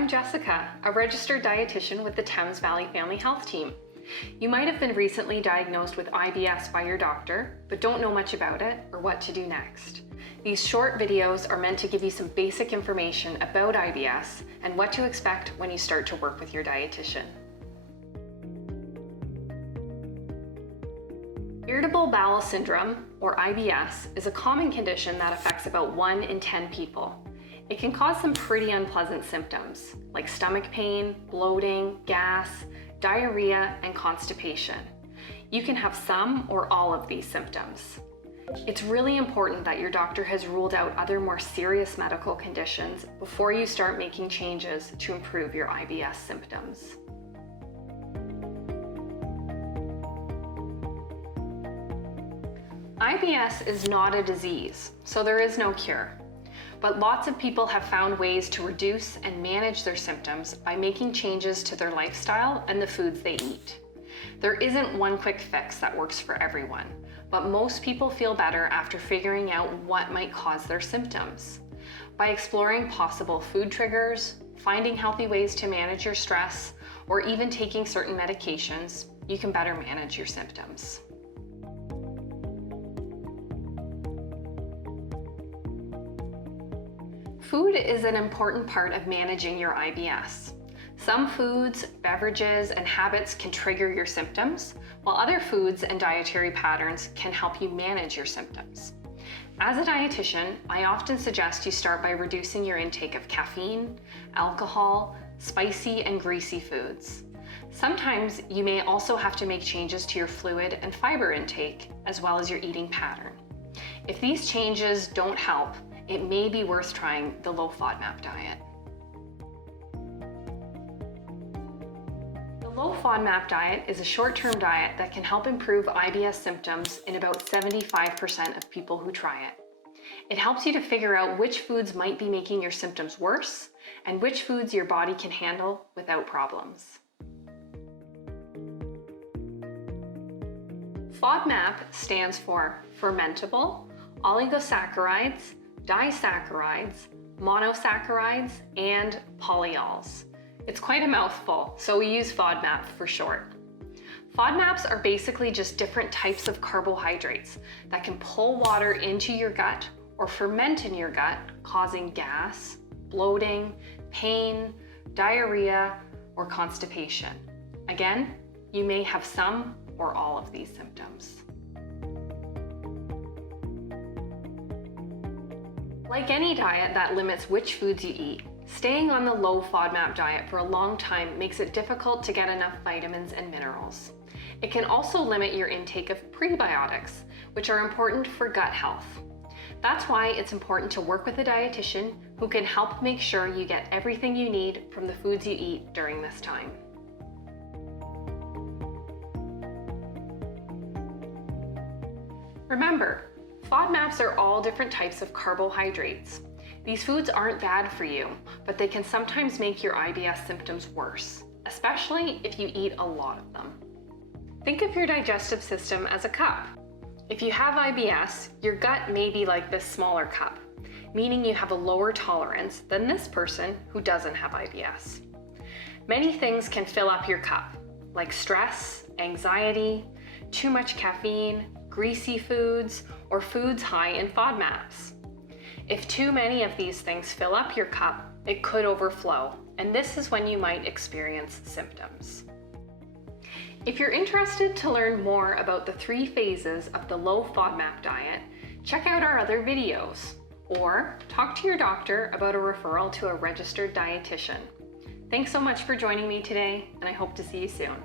I'm Jessica, a registered dietitian with the Thames Valley Family Health Team. You might have been recently diagnosed with IBS by your doctor, but don't know much about it or what to do next. These short videos are meant to give you some basic information about IBS and what to expect when you start to work with your dietitian. Irritable bowel syndrome, or IBS, is a common condition that affects about 1 in 10 people. It can cause some pretty unpleasant symptoms, like stomach pain, bloating, gas, diarrhea, and constipation. You can have some or all of these symptoms. It's really important that your doctor has ruled out other more serious medical conditions before you start making changes to improve your IBS symptoms. IBS is not a disease, so there is no cure. But lots of people have found ways to reduce and manage their symptoms by making changes to their lifestyle and the foods they eat. There isn't one quick fix that works for everyone, but most people feel better after figuring out what might cause their symptoms. By exploring possible food triggers, finding healthy ways to manage your stress, or even taking certain medications, you can better manage your symptoms. Food is an important part of managing your IBS. Some foods, beverages, and habits can trigger your symptoms, while other foods and dietary patterns can help you manage your symptoms. As a dietitian, I often suggest you start by reducing your intake of caffeine, alcohol, spicy and greasy foods. Sometimes you may also have to make changes to your fluid and fiber intake, as well as your eating pattern. If these changes don't help, it may be worth trying the Low FODMAP diet. The Low FODMAP diet is a short-term diet that can help improve IBS symptoms in about 75% of people who try it. It helps you to figure out which foods might be making your symptoms worse and which foods your body can handle without problems. FODMAP stands for fermentable, oligosaccharides, disaccharides, monosaccharides, and polyols. It's quite a mouthful, so we use FODMAP for short. FODMAPs are basically just different types of carbohydrates that can pull water into your gut or ferment in your gut, causing gas, bloating, pain, diarrhea, or constipation. Again, you may have some or all of these symptoms. Like any diet that limits which foods you eat, staying on the low FODMAP diet for a long time makes it difficult to get enough vitamins and minerals. It can also limit your intake of prebiotics, which are important for gut health. That's why it's important to work with a dietitian who can help make sure you get everything you need from the foods you eat during this time. Remember, FODMAPs are all different types of carbohydrates. These foods aren't bad for you, but they can sometimes make your IBS symptoms worse, especially if you eat a lot of them. Think of your digestive system as a cup. If you have IBS, your gut may be like this smaller cup, meaning you have a lower tolerance than this person who doesn't have IBS. Many things can fill up your cup, like stress, anxiety, too much caffeine, greasy foods, or foods high in FODMAPs. If too many of these things fill up your cup, it could overflow, and this is when you might experience symptoms. If you're interested to learn more about the 3 phases of the Low FODMAP diet, check out our other videos, or talk to your doctor about a referral to a registered dietitian. Thanks so much for joining me today, and I hope to see you soon.